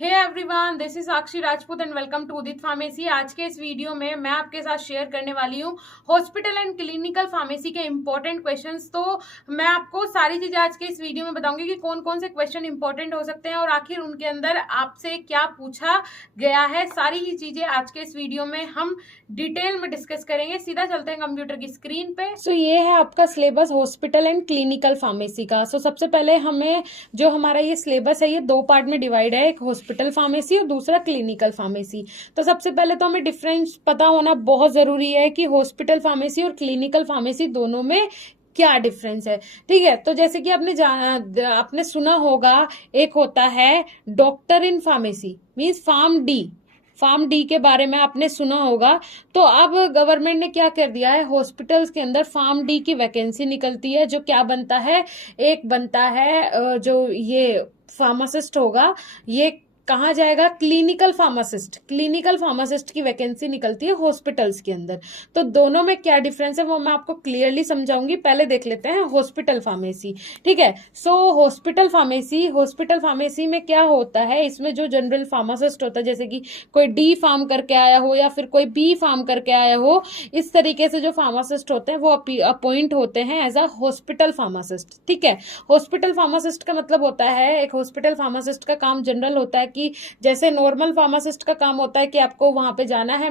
Hey everyone, this is Sakshi Rajput and welcome to Udit pharmacy. आज के इस वीडियो में मैं आपके साथ शेयर करने वाली हूँ हॉस्पिटल एंड क्लिनिकल फार्मेसी के इंपॉर्टेंट क्वेश्चंस। तो मैं आपको सारी चीजें आज के इस वीडियो में बताऊंगी कि कौन कौन से क्वेश्चन इंपॉर्टेंट हो सकते हैं और आखिर उनके अंदर आपसे क्या पूछा गया है। सारी ही चीजें आज के इस वीडियो में हम डिटेल में डिस्कस करेंगे। सीधा चलते हैं कंप्यूटर की स्क्रीन पे। सो ये है आपका syllabus hospital and clinical pharmacy का। सो सबसे पहले हमें जो हमारा ये सिलेबस है ये दो पार्ट में डिवाइड है, एक हॉस्पिटल फार्मेसी और दूसरा क्लिनिकल फार्मेसी। तो सबसे पहले तो हमें डिफरेंस पता होना बहुत जरूरी है कि हॉस्पिटल फार्मेसी और क्लिनिकल फार्मेसी दोनों में क्या डिफरेंस है। ठीक है, तो जैसे कि आपने सुना होगा, एक होता है doctor in pharmacy means pharm D के बारे में आपने सुना होगा। तो अब गवर्नमेंट ने क्या कर दिया है, हॉस्पिटल्स के अंदर फार्म डी की वैकेंसी निकलती है। जो क्या बनता है, एक बनता है जो ये फार्मासिस्ट होगा, ये कहाँ जाएगा, क्लिनिकल फार्मासिस्ट की वैकेंसी निकलती है हॉस्पिटल्स के अंदर। तो दोनों में क्या डिफरेंस है वो मैं आपको क्लियरली समझाऊंगी। पहले देख लेते हैं हॉस्पिटल फार्मेसी। ठीक है, सो हॉस्पिटल फार्मेसी में क्या होता है, इसमें जो जनरल फार्मासिस्ट होता है, जैसे कि कोई डी फार्म करके आया हो या फिर कोई बी फार्म करके आया हो, इस तरीके से जो फार्मासिस्ट होते हैं वो अपॉइंट होते हैं एज अ हॉस्पिटल फार्मासिस्ट। ठीक है, हॉस्पिटल फार्मासिस्ट का मतलब होता है, एक हॉस्पिटल फार्मासिस्ट का काम जनरल होता है कि जैसे नॉर्मल फार्मासिस्ट का काम होता है कि आपको वहां पे जाना है,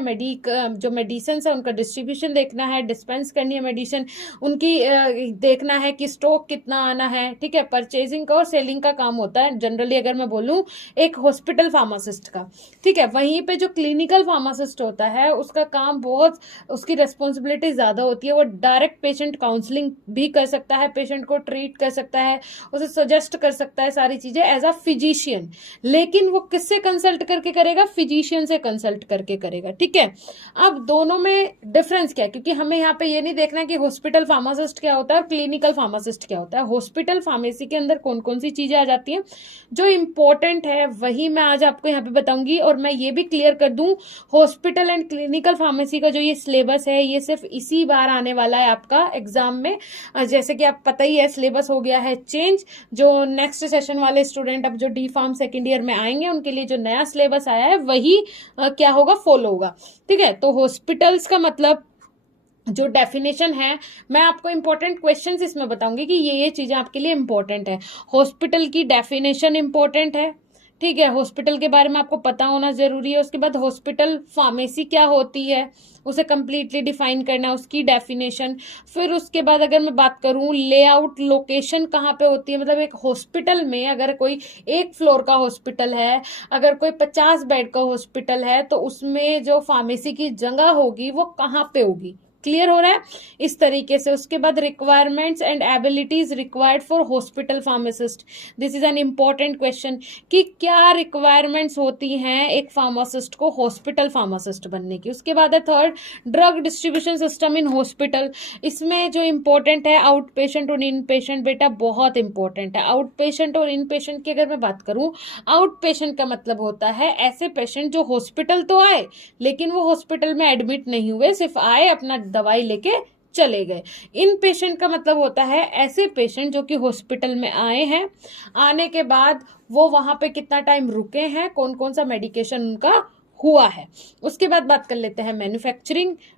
जो मेडिसिन है उनका डिस्ट्रीब्यूशन देखना है, डिस्पेंस करनी है मेडिसिन, उनकी देखना है कि स्टॉक कितना आना है। ठीक है, परचेजिंग का और सेलिंग का काम होता है जनरली, अगर मैं बोलूं, एक हॉस्पिटल फार्मासिस्ट का। ठीक है, वहीं पे जो क्लिनिकल फार्मासिस्ट होता है उसका काम बहुत, उसकी रेस्पॉन्सिबिलिटी ज्यादा होती है। वो डायरेक्ट पेशेंट काउंसलिंग भी कर सकता है, पेशेंट को ट्रीट कर सकता है, उसे सजेस्ट कर सकता है सारी चीजें एज अ फिजिशियन। लेकिन वो किससे कंसल्ट करके करेगा, फिजिशियन से कंसल्ट करके करेगा। ठीक है, अब दोनों में डिफरेंस क्या है, क्योंकि हमें यहाँ पे ये नहीं देखना कि हॉस्पिटल फार्मासिस्ट क्या होता है और क्लिनिकल फार्मासिस्ट क्या होता है। हॉस्पिटल फार्मेसी के अंदर कौन कौन सी चीजें आ जाती हैं जो इंपॉर्टेंट है वही मैं आज आपको यहाँ पे बताऊंगी। और मैं ये भी क्लियर कर दूं, हॉस्पिटल एंड क्लिनिकल फार्मेसी का जो ये सिलेबस है ये सिर्फ इसी बार आने वाला है आपका एग्जाम में। जैसे कि आप पता ही है, सिलेबस हो गया है चेंज। जो नेक्स्ट सेशन वाले स्टूडेंट अब जो डी फार्म सेकेंड ईयर में आएंगे उनके लिए जो नया सिलेबस आया है वही क्या होगा, फॉलो होगा। ठीक है, तो हॉस्पिटल्स का मतलब जो डेफिनेशन है, मैं आपको इंपॉर्टेंट क्वेश्चंस इसमें बताऊंगी कि ये चीजें आपके लिए इंपॉर्टेंट है। हॉस्पिटल की डेफिनेशन इंपॉर्टेंट है। ठीक है, हॉस्पिटल के बारे में आपको पता होना जरूरी है। उसके बाद हॉस्पिटल फार्मेसी क्या होती है उसे कंप्लीटली डिफाइन करना, उसकी डेफिनेशन। फिर उसके बाद अगर मैं बात करूं लेआउट, लोकेशन कहाँ पे होती है, मतलब एक हॉस्पिटल में अगर कोई एक फ्लोर का हॉस्पिटल है, अगर कोई 50 बेड का हॉस्पिटल है, तो उसमें जो फार्मेसी की जगह होगी वो कहाँ पे होगी। क्लियर हो रहा है इस तरीके से। उसके बाद requirements and abilities required for hospital pharmacist, this is an important question कि क्या रिक्वायरमेंट्स होती हैं एक फार्मासिस्ट को हॉस्पिटल फार्मासिस्ट बनने की। उसके बाद है third, drug distribution system in hospital. इसमें जो इंपॉर्टेंट है आउट पेशेंट और इन पेशेंट, बेटा बहुत इंपॉर्टेंट है। आउट पेशेंट और इन पेशेंट की अगर मैं बात करूं, आउट पेशेंट का मतलब होता है ऐसे पेशेंट जो हॉस्पिटल तो आए लेकिन वो हॉस्पिटल में एडमिट नहीं हुए, सिर्फ आए, अपना दवाई लेके चले गए। इन पेशेंट का मतलब होता है ऐसे पेशेंट जो कि हॉस्पिटल में आए हैं, आने के बाद वो वहां पे कितना टाइम रुके हैं, कौन कौन सा मेडिकेशन उनका हुआ है। उसके बाद बात कर लेते हैं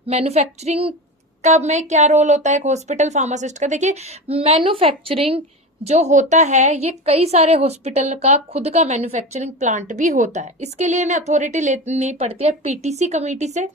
मैन्युफैक्चरिंग का में क्या रोल होता है एक हॉस्पिटल फार्मासिस्ट का। देखिए, मैन्युफैक्चरिंग जो होता है ये कई सारे हॉस्पिटल का खुद का मैन्युफैक्चरिंग प्लांट भी होता है। इसके लिए इन्हें अथॉरिटी लेनी पड़ती है पीटीसी कमेटी से।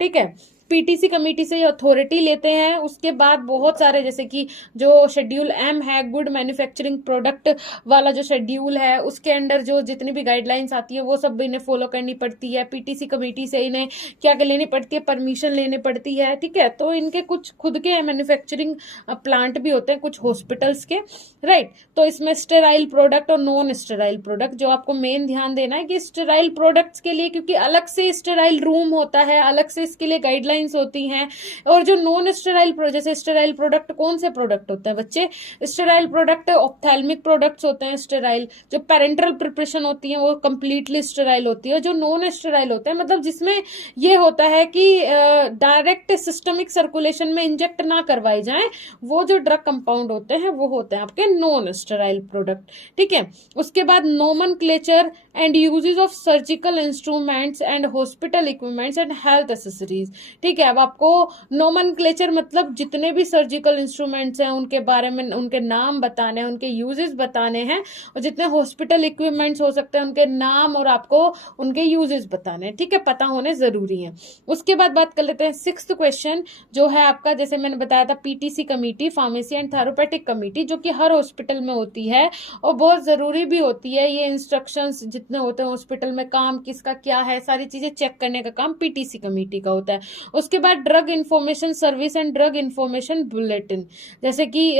ठीक है, पीटीसी कमेटी से ये अथॉरिटी लेते हैं। उसके बाद बहुत सारे, जैसे कि जो शेड्यूल एम है, गुड मैन्युफैक्चरिंग प्रोडक्ट वाला जो शेड्यूल है, उसके अंडर जो जितनी भी गाइडलाइंस आती है वो सब इन्हें फॉलो करनी पड़ती है। पीटीसी कमेटी से इन्हें क्या लेनी पड़ती है, परमिशन लेनी पड़ती है। ठीक है, तो इनके कुछ खुद के मैन्युफैक्चरिंग प्लांट भी होते हैं कुछ हॉस्पिटल्स के, राइट। तो इसमें स्टेराइल प्रोडक्ट और नॉन स्टेराइल प्रोडक्ट, जो आपको मेन ध्यान देना है कि स्टेराइल प्रोडक्ट्स के लिए, क्योंकि अलग से स्टेराइल रूम होता है, अलग से इसके लिए गाइडलाइन लाइन्स होती हैं। और जो नॉन स्टेराइल जैसे स्टेराइल प्रोडक्ट, कौन से प्रोडक्ट होते हैं बच्चे? स्टेराइल प्रोडक्ट ऑप्थेल्मिक प्रोडक्ट्स होते हैं स्टेराइल। जो पेरेंटल प्रिपरेशन होती है वो कंप्लीटली स्टेराइल होती है। जो नॉन स्टेराइल होते हैं मतलब जिसमें ये होता है कि डायरेक्ट सिस्टमिक सर्कुलेशन में इंजेक्ट ना करवाई जाए, वो जो ड्रग कंपाउंड होते हैं वो होते हैं आपके नॉन स्टेराइल प्रोडक्ट। ठीक है, उसके बाद nomenclature and uses of surgical instruments and hospital equipments and health accessories. ठीक है, अब आपको नोमेनक्लेचर मतलब जितने भी सर्जिकल इंस्ट्रूमेंट्स हैं उनके बारे में उनके नाम बताने हैं, उनके यूजेस बताने हैं, और जितने हॉस्पिटल इक्विपमेंट्स हो सकते हैं उनके नाम और आपको उनके यूजेस बताने हैं। ठीक है, पता होने जरूरी है। उसके बाद बात कर लेते हैं 6th क्वेश्चन, जो है आपका, जैसे मैंने बताया था, PTC committee, pharmacy and therapeutic committee, जो कि हर हॉस्पिटल में होती है और बहुत जरूरी भी होती है। ये इंस्ट्रक्शंस जितने होते हैं हॉस्पिटल में, काम किसका क्या है, सारी चीजें चेक करने का काम पीटीसी कमेटी का होता है। उसके बाद drug information service and drug information bulletin, जैसे कि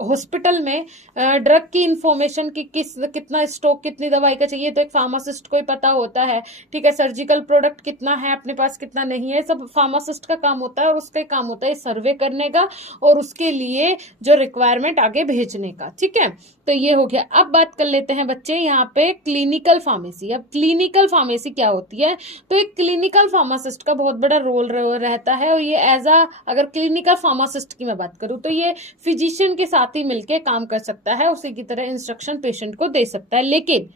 हॉस्पिटल में ड्रग की इंफॉर्मेशन की कितना स्टॉक, कितनी दवाई का चाहिए, तो एक फार्मासिस्ट को ही पता होता है। ठीक है, सर्जिकल प्रोडक्ट कितना है अपने पास, कितना नहीं है, सब फार्मासिस्ट का काम होता है और उसका काम होता है सर्वे करने का और उसके लिए जो रिक्वायरमेंट आगे भेजने का। ठीक है, तो ये हो गया। अब बात कर लेते हैं बच्चे यहाँ पे क्लिनिकल फार्मेसी। अब क्लिनिकल फार्मेसी क्या होती है? तो एक क्लिनिकल फार्मासिस्ट का बहुत बड़ा रोल रहता है, और ये अगर क्लिनिकल फार्मासिस्ट की मैं बात करूं तो ये फिजिशियन के साथ ही मिलके काम कर सकता है, उसी की तरह इंस्ट्रक्शन पेशेंट को दे सकता है। लेकिन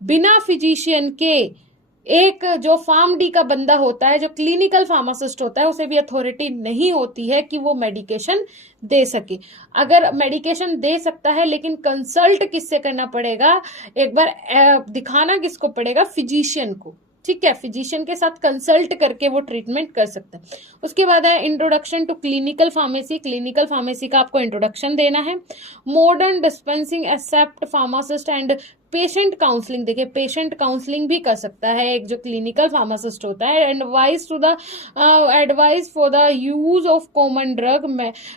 बिना फिजिशियन के एक जो फार्म डी का बंदा होता है, जो क्लिनिकल फार्मासिस्ट होता है, उसे भी अथॉरिटी नहीं होती है कि वो मेडिकेशन दे सके। अगर मेडिकेशन दे सकता है लेकिन कंसल्ट किससे करना पड़ेगा? एक बार दिखाना किसको पड़ेगा? फिजिशियन को। ठीक है, फिजिशियन के साथ कंसल्ट करके वो ट्रीटमेंट कर सकते हैं। उसके बाद है introduction to clinical pharmacy. Clinical pharmacy का आपको इंट्रोडक्शन देना है। Modern dispensing except pharmacist and patient counselling. देखिए, पेशेंट काउंसलिंग भी कर सकता है एक जो क्लिनिकल फार्मासिस्ट होता है। Advice for the use of common drug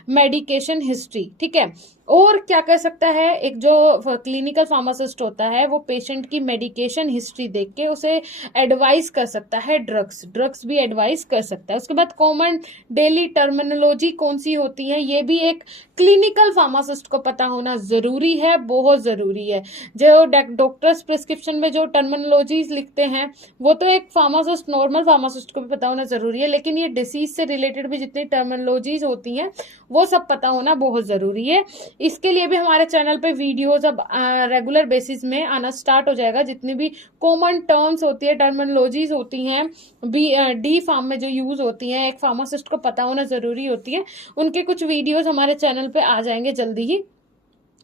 medication history. ठीक है, और क्या कर सकता है एक जो क्लिनिकल फार्मासिस्ट होता है, वो पेशेंट की मेडिकेशन हिस्ट्री देख के उसे एडवाइस कर सकता है, ड्रग्स भी एडवाइस कर सकता है। उसके बाद कॉमन डेली टर्मिनोलॉजी कौन सी होती है, ये भी एक क्लिनिकल फार्मासिस्ट को पता होना जरूरी है, बहुत जरूरी है। जो डॉक्टर्स प्रिस्क्रिप्शन में जो टर्मिनोलॉजीज लिखते हैं वो तो एक फार्मासिस्ट, नॉर्मल फार्मासिस्ट को भी पता होना जरूरी है, लेकिन ये डिसीज से रिलेटेड भी जितनी टर्मिनोलॉजीज होती हैं वो सब पता होना बहुत जरूरी है। इसके लिए भी हमारे चैनल पे वीडियोस अब रेगुलर बेसिस में आना स्टार्ट हो जाएगा। जितनी भी कॉमन टर्म्स होती है, टर्मिनोलॉजीज होती हैं, डी फार्म में जो यूज होती हैं, एक फार्मासिस्ट को पता होना जरूरी होती है, उनके कुछ वीडियोस हमारे चैनल पे आ जाएंगे जल्दी ही।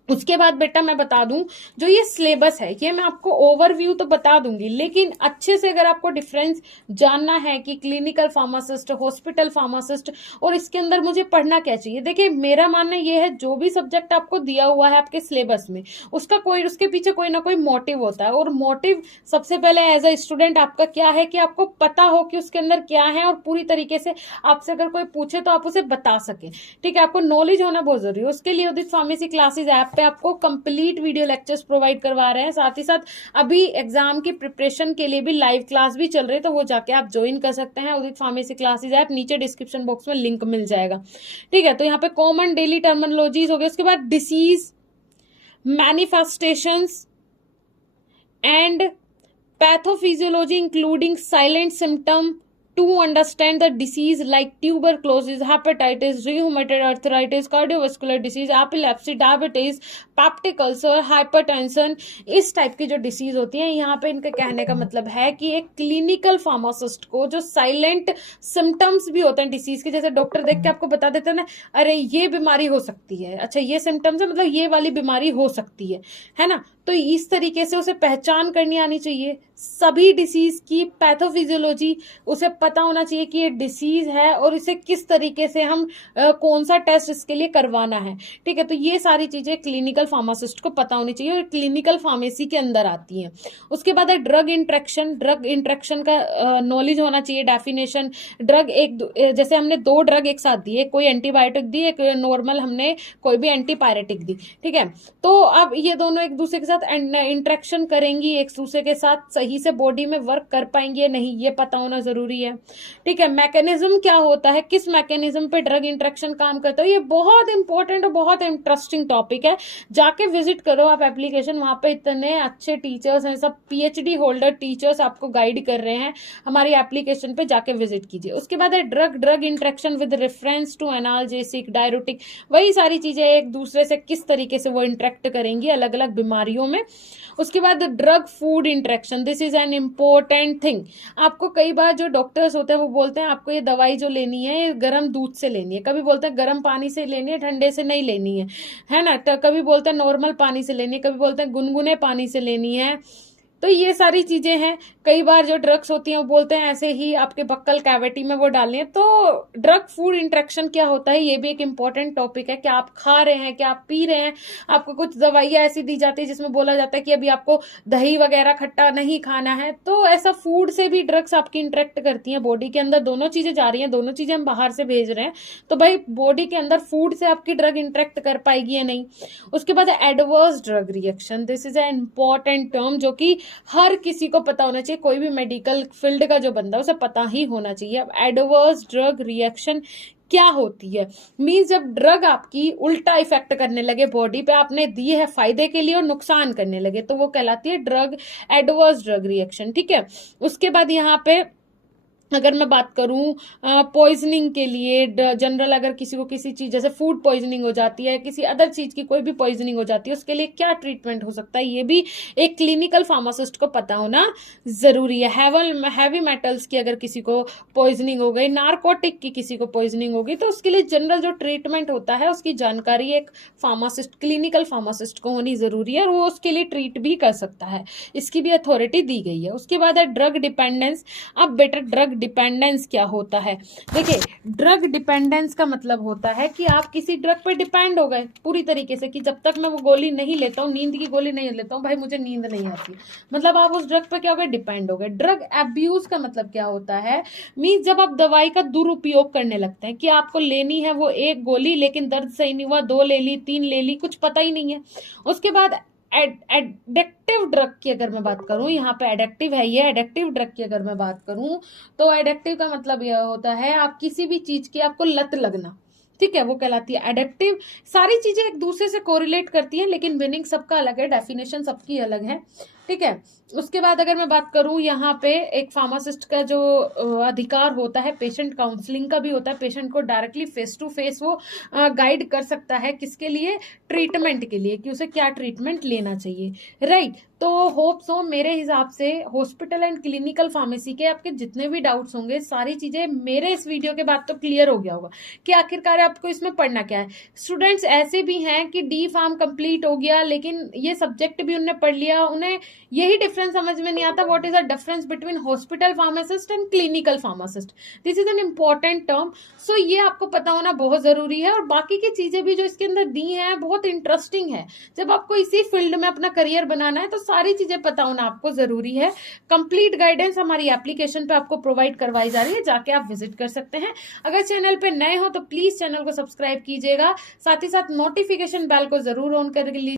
उसके बाद बेटा मैं बता दूं, जो ये सिलेबस है ये मैं आपको ओवरव्यू तो बता दूंगी, लेकिन अच्छे से अगर आपको डिफरेंस जानना है कि क्लिनिकल फार्मासिस्ट, हॉस्पिटल फार्मासिस्ट, और इसके अंदर मुझे पढ़ना क्या चाहिए, देखिए मेरा मानना ये है जो भी सब्जेक्ट आपको दिया हुआ है आपके सिलेबस में उसके पीछे कोई ना कोई मोटिव होता है। और मोटिव सबसे पहले एज अ स्टूडेंट आपका क्या है कि आपको पता हो कि उसके अंदर क्या है, और पूरी तरीके से आपसे अगर कोई पूछे तो आप उसे बता सके। ठीक है, आपको नॉलेज होना बहुत जरूरी है। उसके लिए उदित फार्मेसी क्लासेज ऐप पे आपको कंप्लीट वीडियो लेक्चर्स प्रोवाइड करवा रहे हैं। साथ ही साथ अभी एग्जाम की प्रिपरेशन के लिए भी लाइव क्लास भी चल रही है, तो वो जाके आप ज्वाइन कर सकते हैं। उदित फार्मेसी क्लासेज ऐप, नीचे डिस्क्रिप्शन बॉक्स में लिंक मिल जाएगा। ठीक है, तो यहाँ पे कॉमन डेली टर्मिनोलॉजीज हो गए। उसके बाद disease, manifestations and pathophysiology including silent symptom to understand the disease like tuberculosis, hepatitis, rheumatoid arthritis, cardiovascular disease, epilepsy, diabetes, peptic ulcer, hypertension, इस टाइप की जो डिसीज होती है, यहाँ पे इनके कहने का मतलब है कि एक क्लिनिकल फार्मासिस्ट को जो साइलेंट सिम्टम्स भी होते हैं डिसीज के, जैसे डॉक्टर देख के आपको बता देते हैं ना, अरे ये बीमारी हो सकती है, अच्छा ये सिम्टम्स है मतलब ये वाली बीमारी हो सकती है ना, तो इस तरीके से उसे पहचान करनी आनी चाहिए सभी डिसीज की, पैथोफिजियोलॉजी उसे पता होना चाहिए कि ये डिसीज है और इसे किस तरीके से हम कौन सा टेस्ट इसके लिए करवाना है। ठीक है, तो ये सारी चीजें क्लिनिकल फार्मासिस्ट को पता होनी चाहिए और क्लिनिकल फार्मेसी के अंदर आती हैं। उसके बाद है ड्रग इंट्रैक्शन का नॉलेज होना चाहिए, डेफिनेशन। ड्रग जैसे हमने 2 ड्रग एक साथ दिए, कोई एंटीबायोटिक दी, एक नॉर्मल हमने कोई भी एंटीपायरेटिक दी। ठीक है, तो अब ये दोनों एक दूसरे के साथ साथ इंटरेक्शन करेंगी, एक दूसरे के साथ सही से बॉडी में वर्क कर पाएंगी या नहीं, ये पता होना जरूरी है। ठीक है, मैकेनिज्म क्या होता है, किस मैकेनिज्म पे ड्रग इंटरेक्शन काम करता है, ये बहुत इंपॉर्टेंट और बहुत इंटरेस्टिंग टॉपिक है। जाके विजिट करो आप एप्लीकेशन, वहां पे इतने अच्छे टीचर्स हैं, सब पीएचडी होल्डर टीचर्स आपको गाइड कर रहे हैं। हमारी एप्लीकेशन पे जाके विजिट कीजिए। उसके बाद है drug interaction with reference to analgesic, diuretic, वही सारी चीजें एक दूसरे से किस तरीके से वो इंटरेक्ट करेंगी अलग अलग बीमारियों में। उसके बाद drug food interaction, this is an important thing. आपको कई बार जो डॉक्टर्स होते हैं वो बोलते हैं आपको ये दवाई जो लेनी है ये गर्म दूध से लेनी है, कभी बोलते हैं गर्म पानी से लेनी है, ठंडे से नहीं लेनी है ना, कभी बोलते हैं नॉर्मल पानी से लेनी है, कभी बोलते हैं गुनगुने पानी से लेनी है। तो ये सारी चीजें हैं। कई बार जो ड्रग्स होती हैं वो बोलते हैं ऐसे ही आपके बक्कल कैविटी में वो डालनी है। तो ड्रग फूड इंटरेक्शन क्या होता है, ये भी एक इंपॉर्टेंट टॉपिक है। क्या आप खा रहे हैं, क्या आप पी रहे हैं, आपको कुछ दवाइयां ऐसी दी जाती है जिसमें बोला जाता है कि अभी आपको दही वगैरह खट्टा नहीं खाना है, तो ऐसा फूड से भी ड्रग्स आपकी इंटरेक्ट करती हैं बॉडी के अंदर। दोनों चीजें जा रही हैं, दोनों चीजें हम बाहर से भेज रहे हैं, तो भाई बॉडी के अंदर फूड से आपकी ड्रग इंटरेक्ट कर पाएगी या नहीं। उसके बाद adverse drug reaction, this is an important term जो कि हर किसी को पता होना चाहिए, कोई भी मेडिकल फील्ड का जो बंदा है उसे पता ही होना चाहिए। अब एडवर्स ड्रग रिएक्शन क्या होती है, मीन्स जब ड्रग आपकी उल्टा इफेक्ट करने लगे बॉडी पे, आपने दी है फायदे के लिए और नुकसान करने लगे, तो वो कहलाती है ड्रग एडवर्स ड्रग रिएक्शन। ठीक है, उसके बाद यहाँ पे अगर मैं बात करूं पॉइजनिंग के लिए, जनरल अगर किसी को किसी चीज जैसे फूड पॉइजनिंग हो जाती है, किसी अदर चीज की कोई भी पॉइजनिंग हो जाती है, उसके लिए क्या ट्रीटमेंट हो सकता है, ये भी एक क्लिनिकल फार्मासिस्ट को पता होना जरूरी है। हैवी मेटल्स की अगर किसी को पॉइजनिंग हो गई, नारकोटिक की किसी को पॉइजनिंग होगी, तो उसके लिए जनरल जो ट्रीटमेंट होता है उसकी जानकारी एक फार्मासिस्ट, क्लिनिकल फार्मासिस्ट को होनी जरूरी है, और वो उसके लिए ट्रीट भी कर सकता है, इसकी भी अथॉरिटी दी गई है। उसके बाद है ड्रग डिपेंडेंस। अब बेटा ड्रग डिपेंडेंस क्या होता है, देखिए ड्रग डिपेंडेंस का मतलब होता है कि आप किसी ड्रग पे डिपेंड हो गए पूरी तरीके से, कि जब तक मैं वो गोली नहीं लेता हूँ, नींद की गोली नहीं लेता हूँ, भाई मुझे नींद नहीं आती, मतलब आप उस ड्रग पे क्या हो गए, डिपेंड हो गए। ड्रग एब्यूज का मतलब क्या होता है, मीन्स जब आप दवाई का दुरुपयोग करने लगते हैं, कि आपको लेनी है वो एक गोली, लेकिन दर्द सही नहीं हुआ, 2 ले ली, 3 ले ली, कुछ पता ही नहीं है। उसके बाद एडिक्टिव ड्रग की अगर मैं बात करूं, यहाँ पे एडिक्टिव है ये, एडिक्टिव ड्रग की अगर मैं बात करूं तो एडिक्टिव का मतलब यह होता है आप किसी भी चीज की आपको लत लगना, ठीक है, वो कहलाती है एडिक्टिव। सारी चीजें एक दूसरे से कोरिलेट करती हैं, लेकिन मीनिंग सबका अलग है, डेफिनेशन सबकी अलग है। ठीक है, उसके बाद अगर मैं बात करूं, यहाँ पे एक फार्मासिस्ट का जो अधिकार होता है, पेशेंट काउंसलिंग का भी होता है, पेशेंट को डायरेक्टली फेस टू फेस वो गाइड कर सकता है, किसके लिए, ट्रीटमेंट के लिए, कि उसे क्या ट्रीटमेंट लेना चाहिए, राइट। तो होप सो मेरे हिसाब से हॉस्पिटल एंड क्लिनिकल फार्मेसी के आपके जितने भी डाउट्स होंगे, सारी चीजें मेरे इस वीडियो के बाद तो क्लियर हो गया होगा कि आखिरकार आपको इसमें पढ़ना क्या है। स्टूडेंट्स ऐसे भी हैं कि डी फार्म कंप्लीट हो गया, लेकिन ये सब्जेक्ट भी उन्होंने पढ़ लिया, उन्हें यही डिफरेंस समझ में नहीं आता, what is the difference between hospital pharmacist and clinical pharmacist, this is an important term. So ये आपको पता होना बहुत जरूरी है, और बाकी की चीजें भी जो इसके अंदर दी हैं बहुत इंटरेस्टिंग है। जब आपको इसी फील्ड में अपना करियर बनाना है तो सारी चीजें पता होना आपको जरूरी है। कंप्लीट गाइडेंस हमारी एप्लीकेशन पे आपको प्रोवाइड करवाई जा रही है, जाके आप विजिट कर सकते हैं। अगर चैनल पे नए हो तो प्लीज चैनल को सब्सक्राइब कीजिएगा, साथ ही साथ नोटिफिकेशन बेल को जरूर ऑन कर लीजिए।